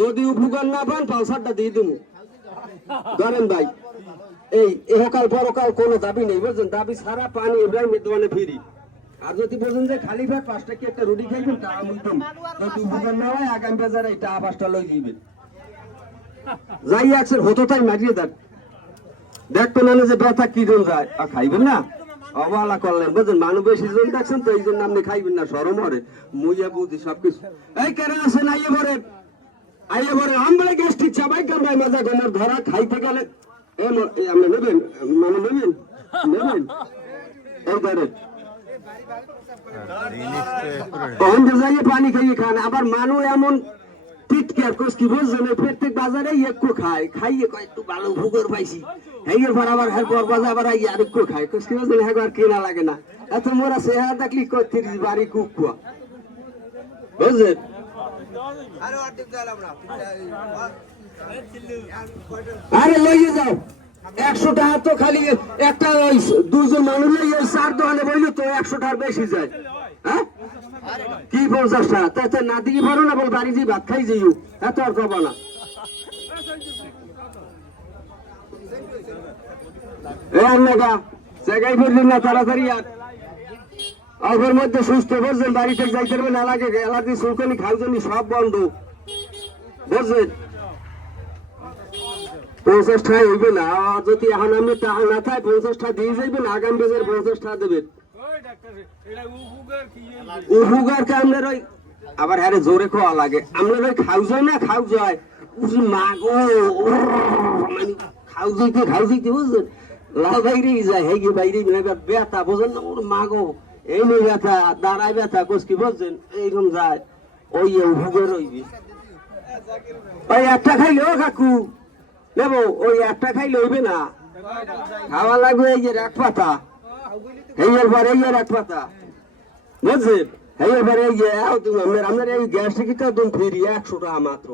যদি উপকার না পান, পালসারটা দিয়ে দেবো ধরেন ভাই, এই এহকাল পরকাল কোনো দাবি নেই, বুঝছেন? দাবি সারা পানি ইব্রাহিম দোয়ানে ফিরি। আর যদি বলছেন যে খালি ভাই পাঁচটা কি একটা রুটি খাইবেন, তা যদি উপকার না হয়, আগামী বাজারে এই টা পাঁচটা লই দিবেন যাই একসের হতো তাই মারিয়ে দেন। দেখবেন না যে ব্যথা, কি জন যায়? আর খাইবেন না? অবহেলা করলেন বুঝলেন মানুষ বেশি জন দেখছেন তো, এই জন্য আপনি খাইবেন না সরম হরে মুইয়া বুঝি সবকিছু। এই কেন আছেন? আইয়ে পরে আইয়ে পরে আমলে গেস্ট ইচ্ছা ভাই কামড়াই মাজা ধরা খাইতে গেলে। এ আপনি নেবেন? মানে নেবেন? নেবেন? এই তখন যাইয়ে পানি খাইয়ে খান, আবার মানুষ এমন টিটকার কোস কি প্রত্যেক বাজারে একটু খায়। খাইয়ে কয়, একটু ভালো ভুগর পাইছি। হেগের পর আবার হের পর বাজার আবার আই আর একটু খায়। কোস কি বুঝছেন? হেগো আর কেনা লাগে না। এত মোরা সেহার দেখলি কই তিরিশ বাড়ি কুকুয়া বুঝছেন? আরে লইয়ে যাও। একশো টাকা তো খালি একটা ওই দুজন মানুষ ওই চার দোকানে বইলে তো একশো টাকার বেশি যায়। হ্যাঁ? কি পঞ্চাশ টাকা? তাতে না দিয়ে পারো না, বল বাড়ি দিয়ে ভাত খাই যাইও। এত আর কবা না। এ আন্নাগা জায়গায় ফিরলেন না তাড়াতাড়ি আর। অল্পের মধ্যে সুস্থ বুঝছেন বাড়ি থেকে যাইতে পারবে না লাগে এলাদি সুলকানি খাওয়ানি সব বন্ধ। বুঝছেন পঞ্চাশ টাকা হইবে না যদি এখন আমি টাকা না থাকে পঞ্চাশ টাকা দিয়ে যাইবেন আগামী বছর পঞ্চাশ টাকা দেবেন উপকার কে? আপনার ওই আবার হ্যাঁ জোরে খাওয়া লাগে। আপনার ওই খাও যায় না খাও যায় মাগো মানে খাও যাইতে খাও যাইতে বুঝলেন? লাল বাইরেই যায় হে গিয়ে বাইরেই মানে বোঝেন না ওর মাগো এই নিয়ে ব্যথা, দাঁড়ায় ব্যথা কোসকি বলছেন? এইরকম যায়। ওই উপকার হইবে ওই একটা খাইলে ও কাকু। নেব, ওই একটা খাইলে হইবে না। খাওয়া লাগবে এই যে এক পাতা। হেয়ার পর এই এক পাতা। বুঝছেন? হেয়ার পর এই যে আমার এই গ্যাস টিকিটটা তুমি ফ্রি, একশো টাকা মাত্র।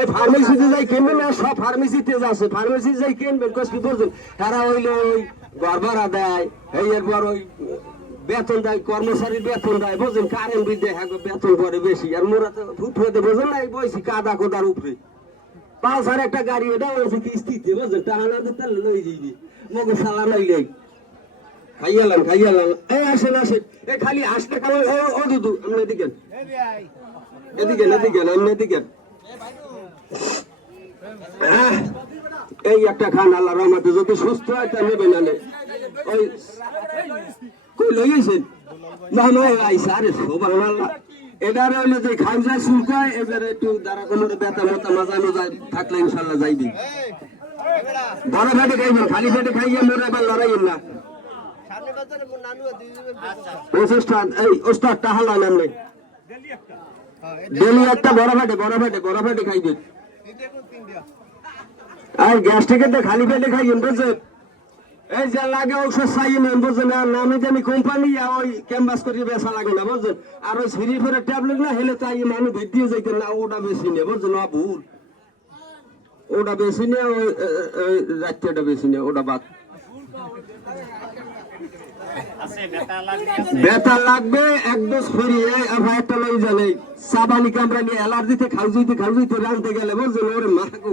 এই ফার্মেসিতে যাই কিনবেন না, সব ফার্মেসিতে যাচ্ছে। ফার্মেসি যাই কিনবেন কষ্ট কি বলছেন? তারা হইলে ওই গড়বাড়া দেয় হেয়ার পর ওই বেতন দেয় কর্মচারীর বেতন দেয় বুঝছেন কারেন্ট বিল দেয় হ্যাঁ বেতন করে বেশি। আর মোরা তো ফুট হতে বোঝেন না এই বয়সী কাদা কোদার উপরে। হাজার একটা গাড়ি এটা হয়েছে কিস্তিতে বুঝছেন টাকা না দিতে লই মগে সালা লইলেই খাইয়ালাম খাইয়ালাম। এই আসেন আসেন। এই খালি আসতে ও দুদু আপনি এদিকে এদিকে এদিকে এদিকে আহ, এই একটা খান আল্লাহ রহমতে যদি সুস্থ হয় তা নেবে না। ওই কই আল্লাহ যে খাই যায় শুল্কায় এবারে একটু দ্বারা কোনো ব্যথা মতা মাজা মাজা থাকলে ইনশাল্লাহ যাইবি বড় পেটে খাইবেন খালি পেটে খাইয়ে মরে এবার লড়াইয়েন না। এই ওস্তাদ টাহালা নামলে ডেলি একটা। বড় পেটে বড় পেটে বড় পেটে খাইবেন আর গ্যাস থেকে তো খালি পেটে খাইবেন বুঝছেন এই যে লাগে ঔষধ চাই নেন বুঝছেন আর নামি দামি কোম্পানি ওই ক্যাম্পাস করে বেচা লাগে না বুঝছেন আর ওই সিঁড়ি ফেরে ট্যাবলেট না হেলে তাই মানুষ দিয়ে যাইতেন না, ওটা বেশি নেই বুঝছেন না, ভুল। ওটা বেশি নেই ওই রাত্রিটা বেশি নেই ওটা বাদ। ব্যথা লাগবে, এক ডোজ ফ্রি ভাই একটা লই জানে সাবানি কামড়া নিয়ে অ্যালার্জিতে খাউ যাইতে খাউ যাইতে রাঁধতে গেলে বুঝছেন ওরে মাকু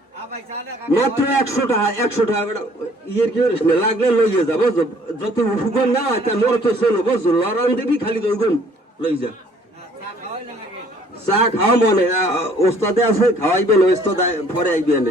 মাত্র একশো টাকা একশো টাকা ইয়ের কি করিস? না লাগলে লইয়ে যা বুঝো যত হুকুম না হয়, তা মোর তো শোনো বুঝো লড়ান দেবি খালি দইগুন, লই যা। চা খাও মনে ওস্তাদে আছে, খাওয়াইবেন, ওস্তাদ পরে আইবেন।